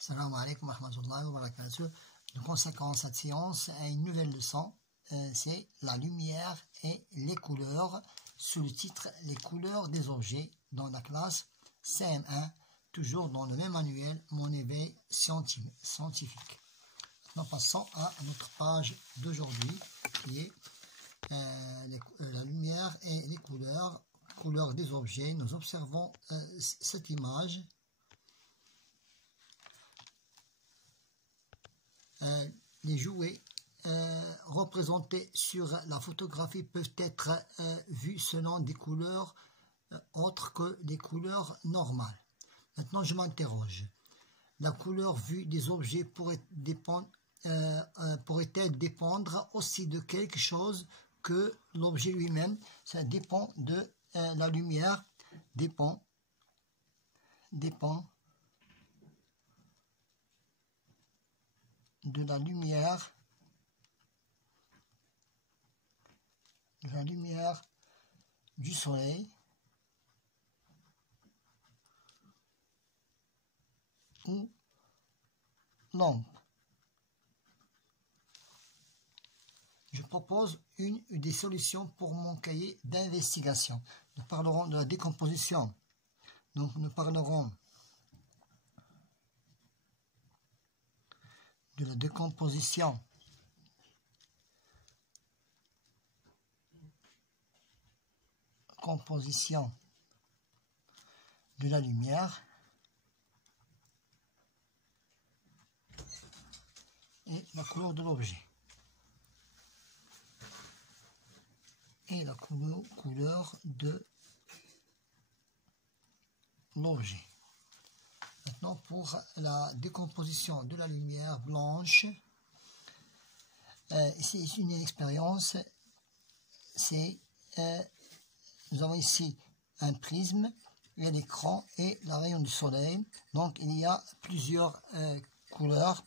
Salam alaikum wa rahmatullahi wa barakatuh. Nous consacrons cette séance à une nouvelle leçon, c'est la lumière et les couleurs, sous le titre Les couleurs des objets, dans la classe CM1, toujours dans le même manuel, Mon éveil scientifique. Maintenant passons à notre page d'aujourd'hui, qui est la lumière et les couleurs des objets. Nous observons cette image. Les jouets représentés sur la photographie peuvent être vus selon des couleurs autres que les couleurs normales. Maintenant, je m'interroge. La couleur vue des objets pourrait-elle dépendre aussi de quelque chose que l'objet lui-même? Ça dépend de la lumière, dépend de la lumière du soleil ou lampe. Je propose une des solutions pour mon cahier d'investigation. Nous parlerons de la décomposition. Donc nous parlerons de la décomposition de la lumière et la couleur de l'objet et la couleur de l'objet. Maintenant, pour la décomposition de la lumière blanche, c'est une expérience. Nous avons ici un prisme, il y a l'écran et la rayon du soleil. Donc, il y a plusieurs couleurs.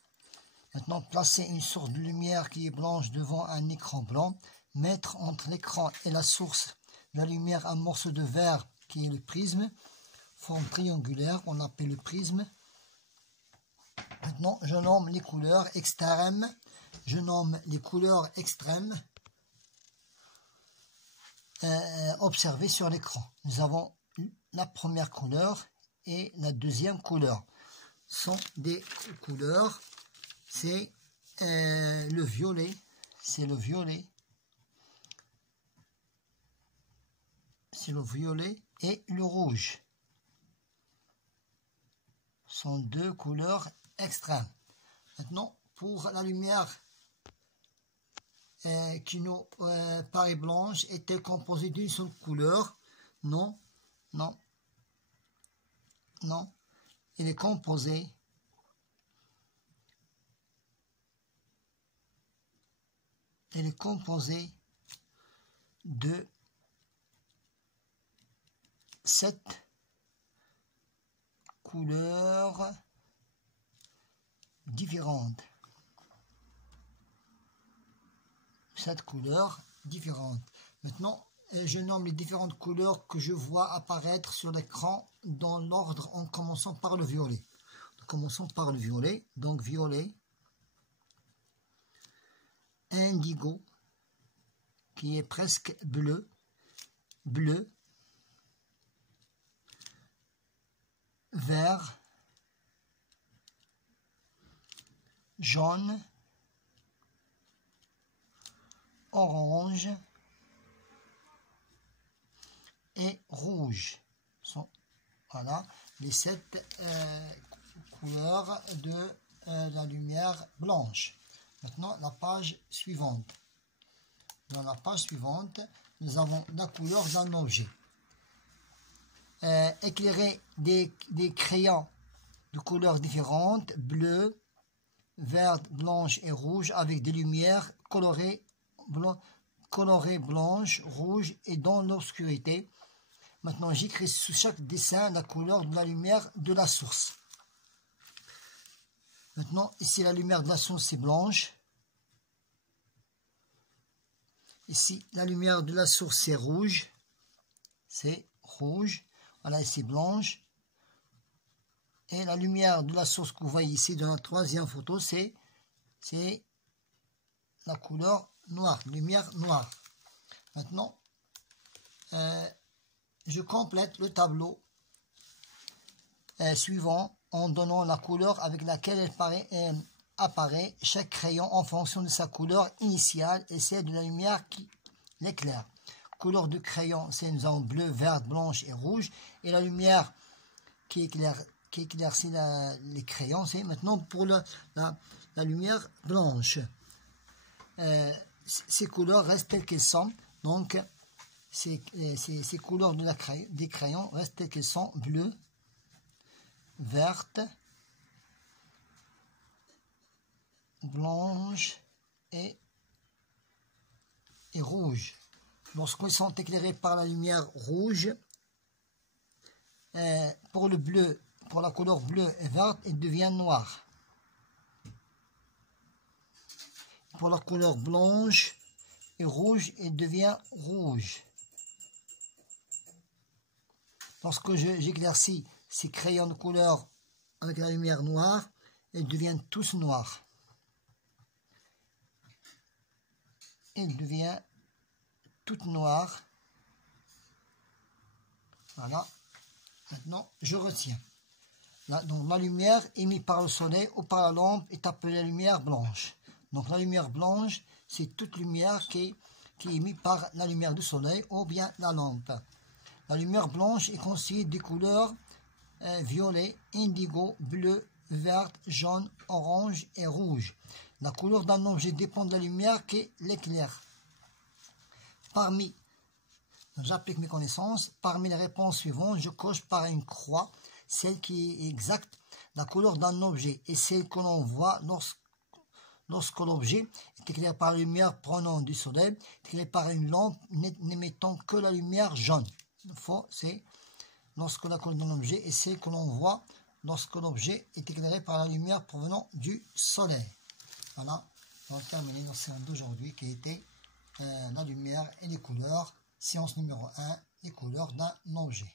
Maintenant, placer une source de lumière qui est blanche devant un écran blanc. Mettre entre l'écran et la source de la lumière un morceau de verre qui est le prisme. Forme triangulaire qu'on appelle le prisme. Maintenant, je nomme les couleurs extrêmes. Observées sur l'écran. Nous avons la première couleur et la deuxième couleur. Ce sont des couleurs, c'est le violet, et le rouge. Sont deux couleurs extrêmes. Maintenant, pour la lumière qui nous paraît blanche, est-elle composée d'une seule couleur? Non. Elle est composée de 7 couleurs différentes. 7 couleurs différentes. Maintenant, je nomme les différentes couleurs que je vois apparaître sur l'écran dans l'ordre en commençant par le violet. Commençons par le violet. Donc violet, indigo, qui est presque bleu, vert, jaune, orange et rouge. Voilà les 7 couleurs de la lumière blanche. Maintenant, la page suivante. Dans la page suivante, nous avons la couleur d'un objet. Éclairer des crayons de couleurs différentes, bleu, vert, blanche et rouge, avec des lumières colorées blanche, rouge et dans l'obscurité. Maintenant, j'écris sous chaque dessin la couleur de la lumière de la source. Maintenant, ici, la lumière de la source, c'est blanche. Ici, la lumière de la source, c'est rouge. Voilà, ici, blanche. Et la lumière de la source que vous voyez ici dans la troisième photo, c'est la couleur noire, lumière noire. Maintenant, je complète le tableau suivant en donnant la couleur avec laquelle apparaît chaque crayon en fonction de sa couleur initiale et celle de la lumière qui l'éclaire. Couleur de crayon, c'est nous avons bleu, vert, blanche et rouge. Et la lumière qui éclaircit les crayons, c'est maintenant pour la lumière blanche. Ces couleurs restent telles qu'elles sont. Donc, ces couleurs des crayons restent telles qu'elles sont, bleu, verte, blanche et rouge. Lorsqu'ils sont éclairés par la lumière rouge, pour le bleu, pour la couleur bleue et verte, il devient noir. Pour la couleur blanche et rouge, il devient rouge. Lorsque j'éclaircis ces crayons de couleur avec la lumière noire, ils deviennent tous noirs. Il devient tout noir. Voilà. Maintenant, je retiens. Donc, la lumière émise par le soleil ou par la lampe est appelée lumière blanche. Donc, la lumière blanche, c'est toute lumière qui est émise par la lumière du soleil ou bien la lampe. La lumière blanche est constituée des couleurs violet, indigo, bleu, vert, jaune, orange et rouge. La couleur d'un objet dépend de la lumière qui l'éclaire. J'applique mes connaissances. Parmi les réponses suivantes, je coche par une croix celle qui est exacte. La couleur d'un objet est celle que l'on voit lorsque l'objet est éclairé par la lumière provenant du soleil, éclairé par une lampe n'émettant que la lumière jaune. Faux, c'est lorsque la couleur d'un objet est celle que l'on voit lorsque l'objet est éclairé par la lumière provenant du soleil. Voilà, on va terminer notre séance d'aujourd'hui qui était la lumière et les couleurs. Séance numéro 1, les couleurs d'un objet.